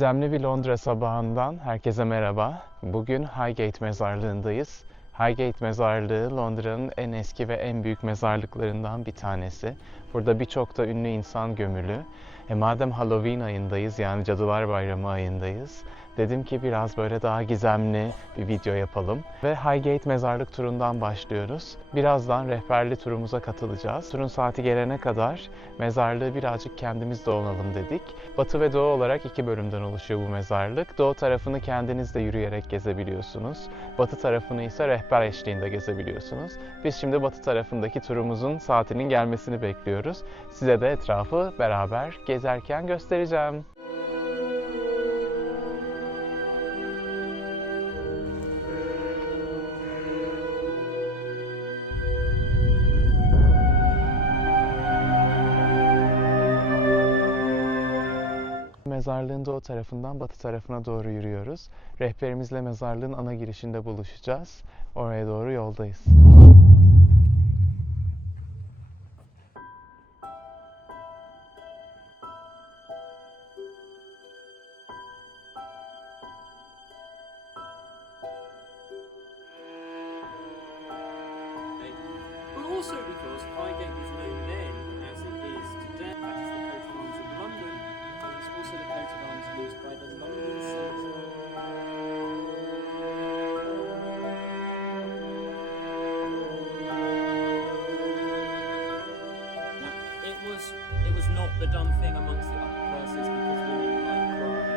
Gizemli bir Londra sabahından herkese merhaba. Bugün Highgate Mezarlığı'ndayız. Highgate Mezarlığı Londra'nın en eski ve en büyük mezarlıklarından bir tanesi. Burada birçok da ünlü insan gömülü. Madem Halloween ayındayız, yani Cadılar Bayramı ayındayız, dedim ki biraz böyle daha gizemli bir video yapalım. Ve Highgate Mezarlık turundan başlıyoruz. Birazdan rehberli turumuza katılacağız. Turun saati gelene kadar mezarlığı birazcık kendimiz dolanalım dedik. Batı ve Doğu olarak iki bölümden oluşuyor bu mezarlık. Doğu tarafını kendiniz de yürüyerek gezebiliyorsunuz. Batı tarafını ise rehber eşliğinde gezebiliyorsunuz. Biz şimdi batı tarafındaki turumuzun saatinin gelmesini bekliyoruz. Size de etrafı beraber gezerken göstereceğim. Mezarlığın doğu tarafından batı tarafına doğru yürüyoruz. Rehberimizle mezarlığın ana girişinde buluşacağız. Oraya doğru yoldayız. But also because Highgate was known then as it is today. That is the coat of arms of London, and it's also the coat of arms used by the London City. It was not the done thing amongst the upper classes because women like crime.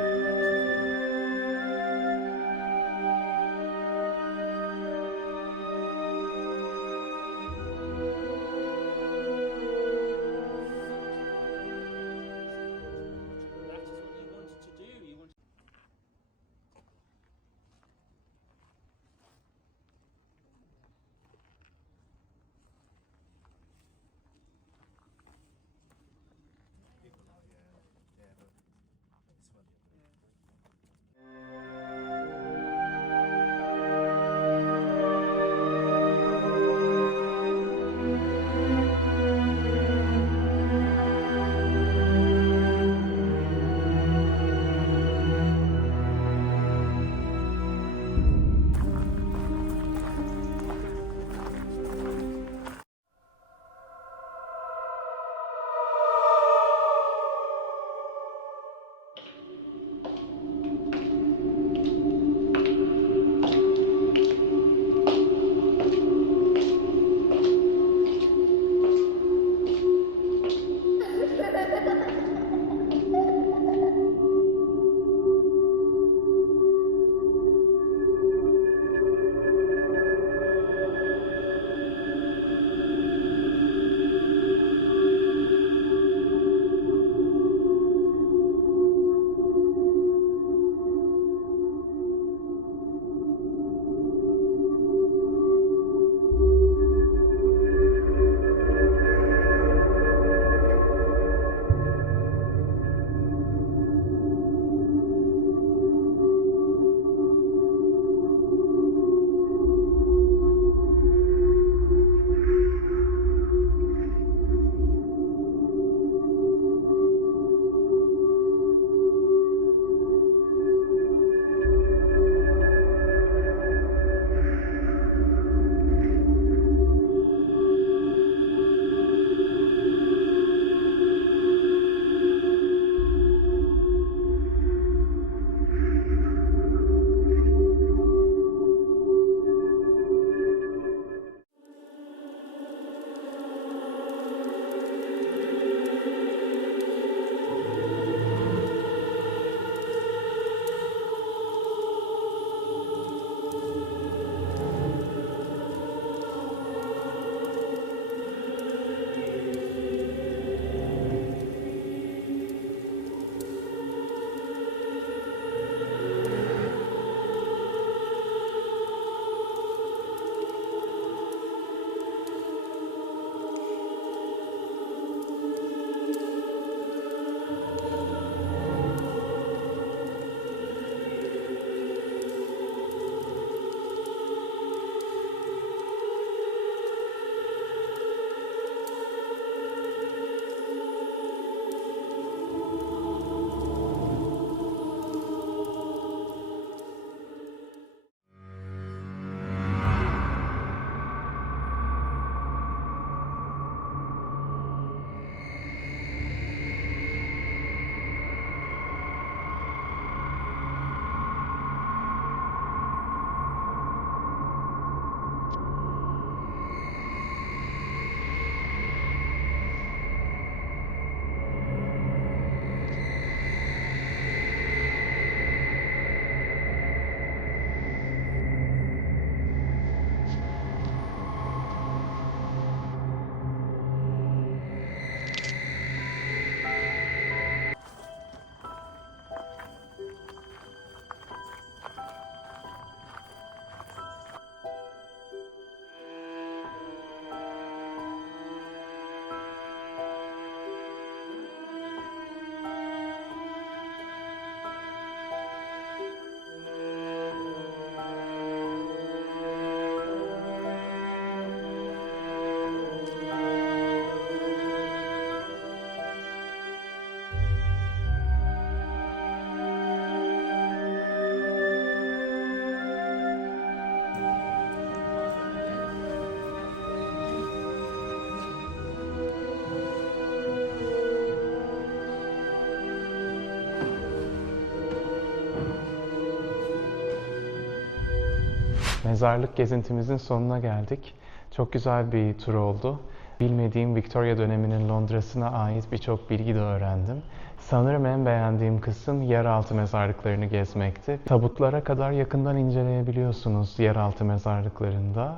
Mezarlık gezintimizin sonuna geldik. Çok güzel bir tur oldu. Bilmediğim Victoria döneminin Londra'sına ait birçok bilgi de öğrendim. Sanırım en beğendiğim kısım yeraltı mezarlıklarını gezmekti. Tabutlara kadar yakından inceleyebiliyorsunuz yeraltı mezarlıklarında.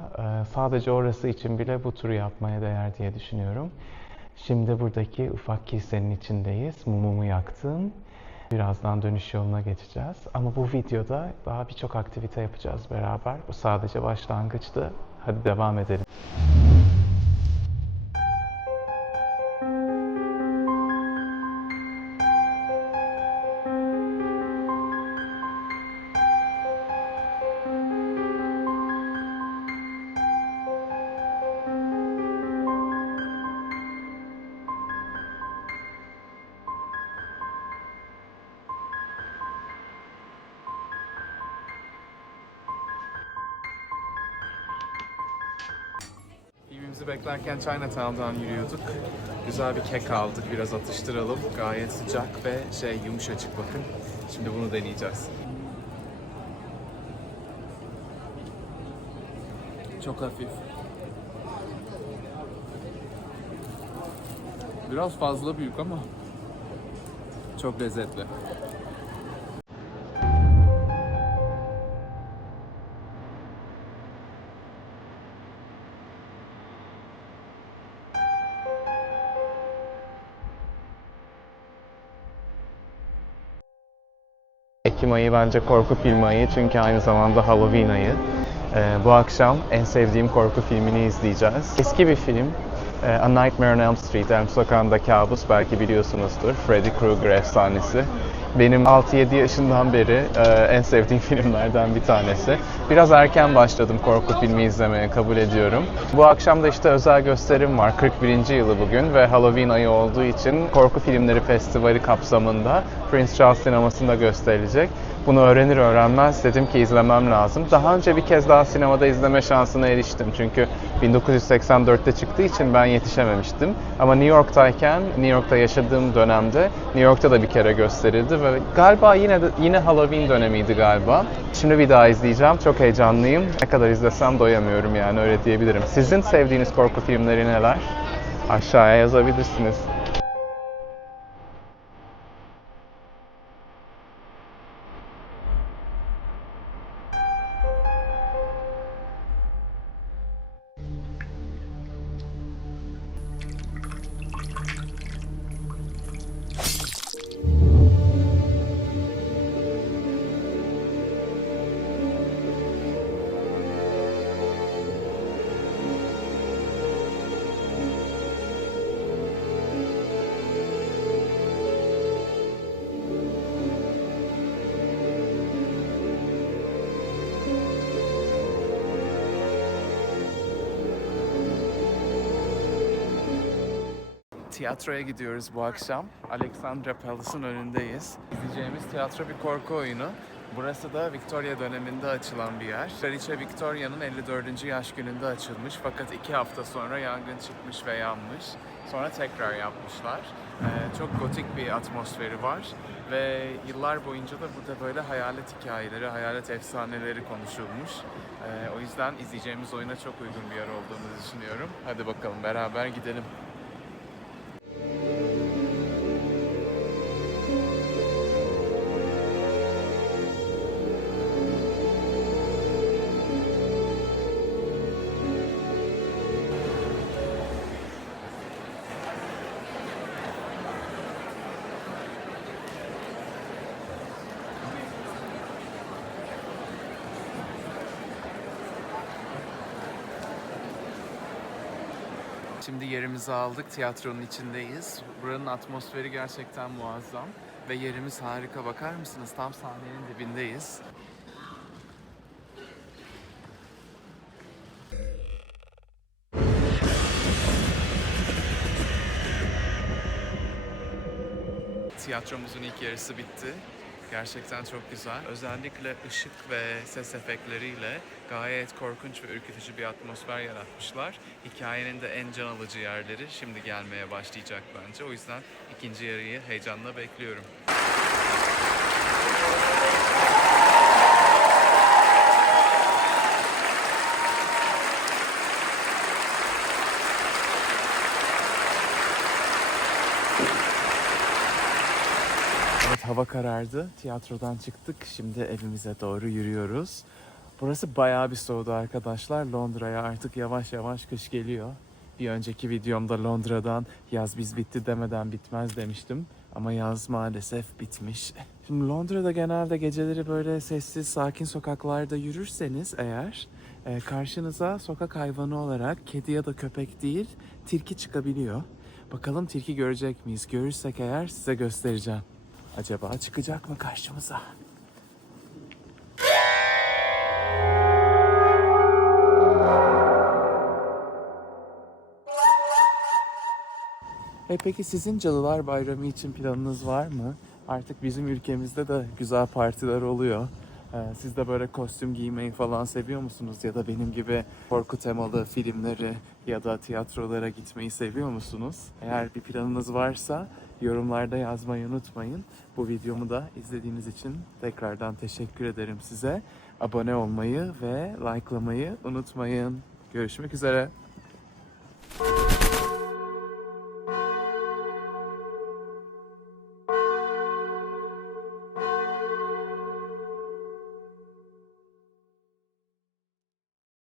Sadece orası için bile bu turu yapmaya değer diye düşünüyorum. Şimdi buradaki ufak kilisenin içindeyiz. Mumumu yaktım. Birazdan dönüş yoluna geçeceğiz. Ama bu videoda daha birçok aktivite yapacağız beraber. Bu sadece başlangıçtı. Hadi devam edelim. Filmimizi beklerken Chinatown'dan yürüyorduk. Güzel bir kek aldık, biraz atıştıralım. Gayet sıcak ve yumuşacık bakın. Şimdi bunu deneyeceğiz. Çok hafif. Biraz fazla büyük ama çok lezzetli. Ekim ayı bence korku filmi ayı çünkü aynı zamanda Halloween ayı. Bu akşam en sevdiğim korku filmini izleyeceğiz. Eski bir film. A Nightmare on Elm Street, Elm Sokağı'nda Kabus, belki biliyorsunuzdur. Freddy Krueger efsanesi. Benim 6-7 yaşından beri en sevdiğim filmlerden bir tanesi. Biraz erken başladım korku filmi izlemeye, kabul ediyorum. Bu akşam da işte özel gösterim var. 41. yılı bugün ve Halloween ayı olduğu için Korku Filmleri Festivali kapsamında Prince Charles Sineması'nda gösterilecek. Bunu öğrenir öğrenmez dedim ki izlemem lazım. Daha önce bir kez daha sinemada izleme şansına eriştim. Çünkü 1984'te çıktığı için ben yetişememiştim. Ama New York'ta yaşadığım dönemde New York'ta da bir kere gösterildi ve galiba yine Halloween dönemiydi galiba. Şimdi bir daha izleyeceğim. Çok heyecanlıyım. Ne kadar izlesem doyamıyorum yani, öyle diyebilirim. Sizin sevdiğiniz korku filmleri neler? Aşağıya yazabilirsiniz. Tiyatroya gidiyoruz bu akşam. Alexandra Palace'ın önündeyiz. İzleyeceğimiz tiyatro bir korku oyunu. Burası da Victoria döneminde açılan bir yer. Kraliçe Victoria'nın 54. yaş gününde açılmış fakat 2 hafta sonra yangın çıkmış ve yanmış. Sonra tekrar yapmışlar. Çok gotik bir atmosferi var ve yıllar boyunca da burada böyle hayalet hikayeleri, hayalet efsaneleri konuşulmuş. O yüzden izleyeceğimiz oyuna çok uygun bir yer olduğunu düşünüyorum. Hadi bakalım beraber gidelim. Şimdi yerimizi aldık, tiyatronun içindeyiz. Buranın atmosferi gerçekten muazzam ve yerimiz harika. Bakar mısınız? Tam sahnenin dibindeyiz. Tiyatromuzun ilk yarısı bitti. Gerçekten çok güzel. Özellikle ışık ve ses efektleriyle gayet korkunç ve ürkütücü bir atmosfer yaratmışlar. Hikayenin de en can alıcı yerleri şimdi gelmeye başlayacak bence. O yüzden ikinci yarıyı heyecanla bekliyorum. hava karardı. Tiyatrodan çıktık. Şimdi evimize doğru yürüyoruz. Burası bayağı bir soğudu arkadaşlar. Londra'ya artık yavaş yavaş kış geliyor. Bir önceki videomda Londra'dan yaz biz bitti demeden bitmez demiştim. Ama yaz maalesef bitmiş. Şimdi Londra'da genelde geceleri böyle sessiz, sakin sokaklarda yürürseniz eğer karşınıza sokak hayvanı olarak kedi ya da köpek değil, tilki çıkabiliyor. Bakalım tilki görecek miyiz? Görürsek eğer size göstereceğim. Acaba çıkacak mı karşımıza? Peki sizin Cadılar Bayramı için planınız var mı? Artık bizim ülkemizde de güzel partiler oluyor. Siz de böyle kostüm giymeyi falan seviyor musunuz? Ya da benim gibi korku temalı filmleri ya da tiyatrolara gitmeyi seviyor musunuz? Eğer bir planınız varsa yorumlarda yazmayı unutmayın. Bu videomu da izlediğiniz için tekrardan teşekkür ederim size. Abone olmayı ve likelamayı unutmayın. Görüşmek üzere.